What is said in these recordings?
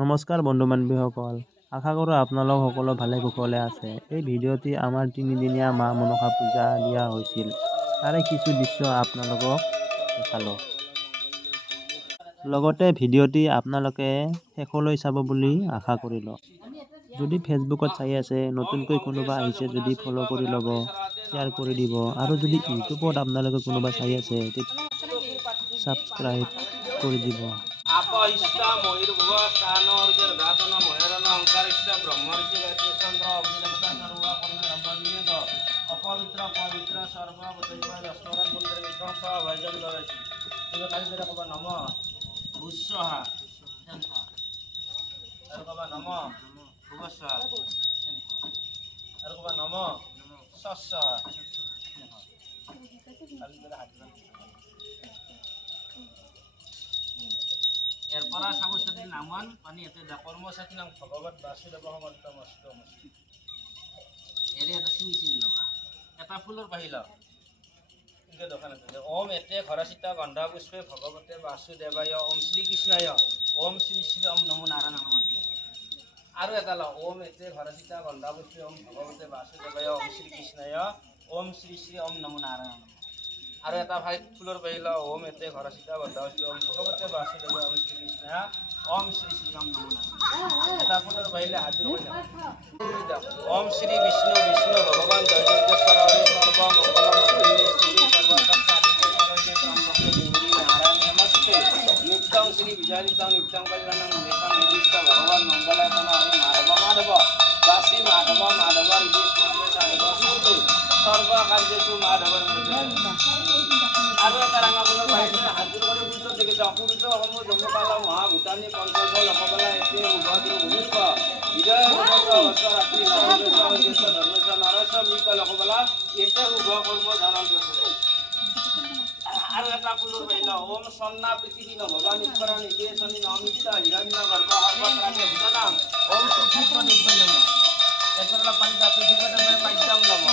নমস্কাৰ বন্ধু বান্ধৱীসকল, আশা কৰোঁ আপোনালোক সকলো ভালে কুশলে আছে। এই ভিডিঅ'টি আমাৰ 3দিনীয়া মা মনসা পূজা দিয়া হৈছিল, তাৰে কিছু দৃশ্য আপোনালোকক দেখালোঁ। লগতে ভিডিঅ'টি আপোনালোকে শেষলৈ চাব বুলি আশা কৰিলোঁ। যদি ফেচবুকত চাই আছে, নতুনকৈ কোনোবা আহিছে যদি ফ'ল' কৰি ল'ব, শ্বেয়াৰ কৰি দিব, আৰু যদি ইউটিউবত আপোনালোকে কোনোবা চাই আছে ছাবস্ক্ৰাইব কৰি দিব। अपहिष्टा मयूर्भुव स्थानोर्जर्घातन महेरन अंकारिष्ट ब्रह्मर्षि वैद्यचंद्र अग्निदेवता सर्व कर्मरंभविनेद अपवित्र पवित्र सर्व बतैव दशमरन मंदिर विध्वंस भयजन दरेछि तुम काली देरा कबा नम भुस्सहा और कबा नम भुवस्सहा और कबा नम सस्सहा काली देरा हाथ এরপরা সাবসদীর নামান পানি এতে দা কর্মসাথী নাম ভগবত বাসুদেব মন্তমস্তম এরে এটা শুনিছিল লবা এটা ফুলৰ বাহিলা ইকে দোকানতে ওম এতে ঘৰচিতা গন্ধা পুষ্পে ভগৱতে বাসুদেবায় ওম শ্ৰী কৃষ্ণায় ওম শ্ৰী শ্ৰী ওম নমো নাৰায়ণ নমঃ আৰু এটা ল ওম এতে ঘৰচিতা গন্ধা পুষ্পে ওম ভগৱতে বাসুদেবায় ওম শ্ৰী কৃষ্ণায় ওম শ্ৰী শ্ৰী ওম নমো নাৰায়ণ নমঃ আৰু এটা ভাই ফুলৰ বাহিলা ওম এতে ঘৰচিতা গন্ধা পুষ্পে ওম ভগৱতে বাসুদেবায় ওম শ্ৰী কৃষ্ণ ओम श्री श्री राम नमो नारायण এটা ফুলৰ বাহিলে হাজির হই না ओम श्री विष्णु विष्णु भगवान जयदेवेश्वर सर्व मंगलमूर्ति श्री नारायण नमस्ते नित्यं श्री विजयितं नित्यं कल्याणं नित्यं निदिष्ट भगवान मंगलायतन हरि माधव माधव दासी माधव माधव हृदय सर्व कार्येषु माधव আৰু এটা ৰঙা ফুলৰ বাহিলে হাজিৰ কৰি বুঝো দেখি অপুৰুষ সমূহ জন্মকালা মহাভূতানী পঞ্চফল অকবলা এতে উভয় ভূমিক বিজয় ৰাত্ৰি ধৰ্মেশ নৰস মিকল অকবলা এতে উভয় কৰ্ম ধাৰণ কৰিছিলে আৰু এটা ফুলৰ বাহিলে ওম সন্না পৃথিৱী ভগৱান ঈশ্বৰ নিৰ্দেশনী নমিত হিৰণ্য গৰ্ভ সৰ্বত্ৰাকে ভূতনাম ওম সুখীত নিৰ্ভয় নম এছৰলা পানিতা পৃথিৱীতে পাইতাম নম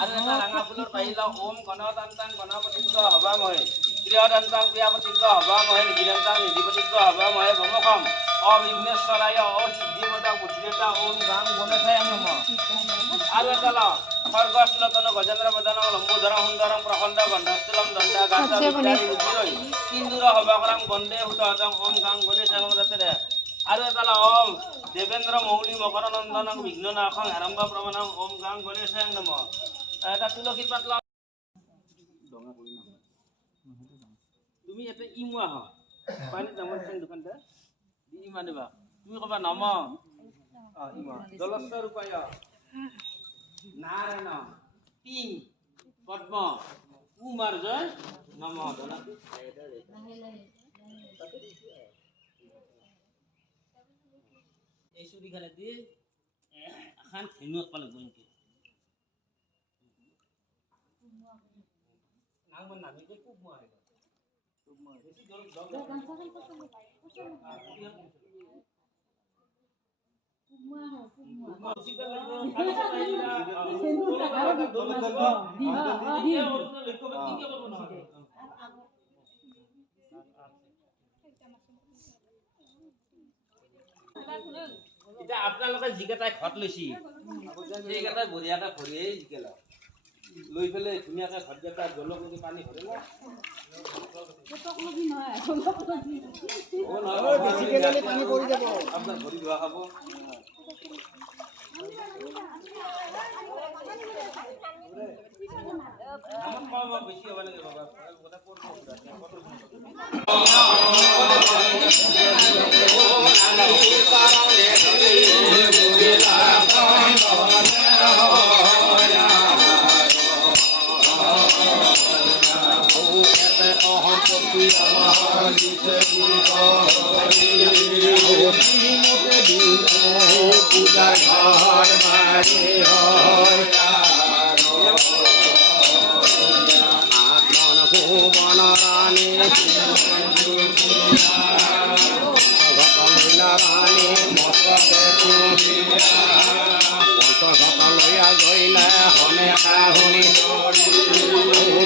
আৰু এটা ৰঙা ফুলৰ বাহিলা ওম গণতান্তাং গণপতিজ্ঞ হবামহে ক্ৰিয়াদান্তাং ক্ৰিয়াপতিজ্ঞ হবামহে নিধিদান্তাং নিধিপতিজ্ঞ হবামহে ব্ৰহ্মকম অবিঘ্নেশ্বৰায় অসিদ্ধিমতা বুদ্ধিতা ওম গাং গণেশায় নমঃ আৰু এটা ল স্বৰ্গশ্লোতন গজেন্দ্ৰ বদনং লম্বোধৰং সুন্দৰং প্ৰখণ্ড গন্ধস্থলম দণ্ডাঘাত বিদ্যাৰি বুদ্ধিৰৈ ইন্দুৰ হবাকৰং বন্দে হুতহতং ওম গাং গণেশায় নমঃ আৰু এটা ল ওম দেবেন্দ্ৰ মৌলি মকৰনন্দনং বিঘ্ননাশং আৰম্ভ প্ৰমাণং ওম গাং গণেশায় নমঃ এটা তুলসী পাত ল তুমি এতে ইমুৱা হ পানী দামৰ চেং দোকানতে দি ইমা দিবা তুমি কবা নম ইমা জলস্বৰ উপায় নাৰায়ণ তিং পদ্ম কুমাৰ জয় নম ধনতি এই চুৰিখানে দি এখন ধেনুক পালে গইনকে নামন নামি কে খুব মাৰে খুব মাৰে বেশি জল জল এটা আপোনালোকে যিকেইটাই ঘৰত লৈছি সেইকেইটাই বঢ়িয়াকৈ ভৰিয়ে জিকেলা লৈ পেলাই ধুনীয়াকৈ ঘৰকেইটা জলকলকি পানী ভৰে না পানী কৰি যাব আপোনাৰ ভৰি ধোৱা খাব বেছি হ'ব লাগে বাবা পূজার ঘর বাড়ি হয় আত্মন ভুবন রানী ঘটলীলা রানী মতকে পঞ্চঘট লইয়া গইলে হনে কাহুনি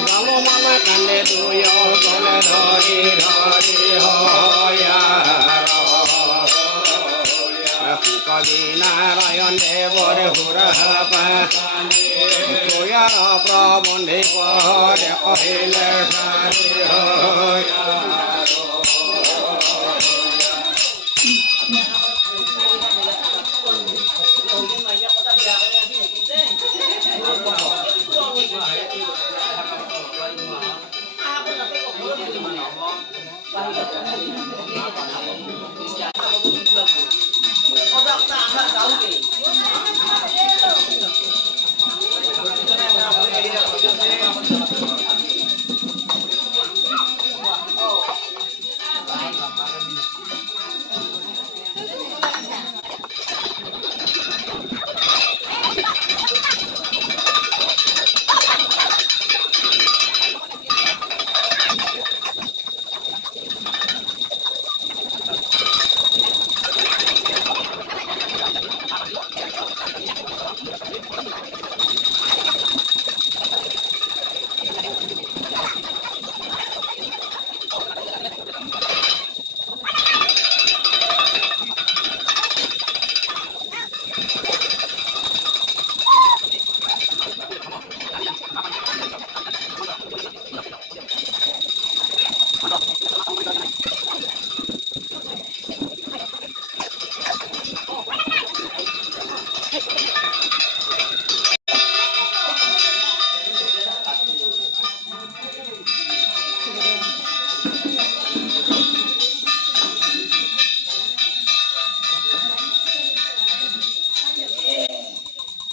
গাল মানে কান্দে দুয় গলে ধৰি ধৰি হয় আদি নাৰায়ণ দেৱৰ সুৰপা তয়াৰ প্ৰবন্ধি কৰে আহিলে সাৰি হয়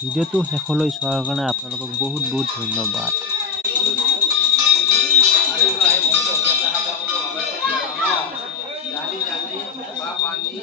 ভিডিঅ'টো শেষলৈ চোৱাৰ কাৰণে আপোনালোকক বহুত বহুত ধন্যবাদ। পানী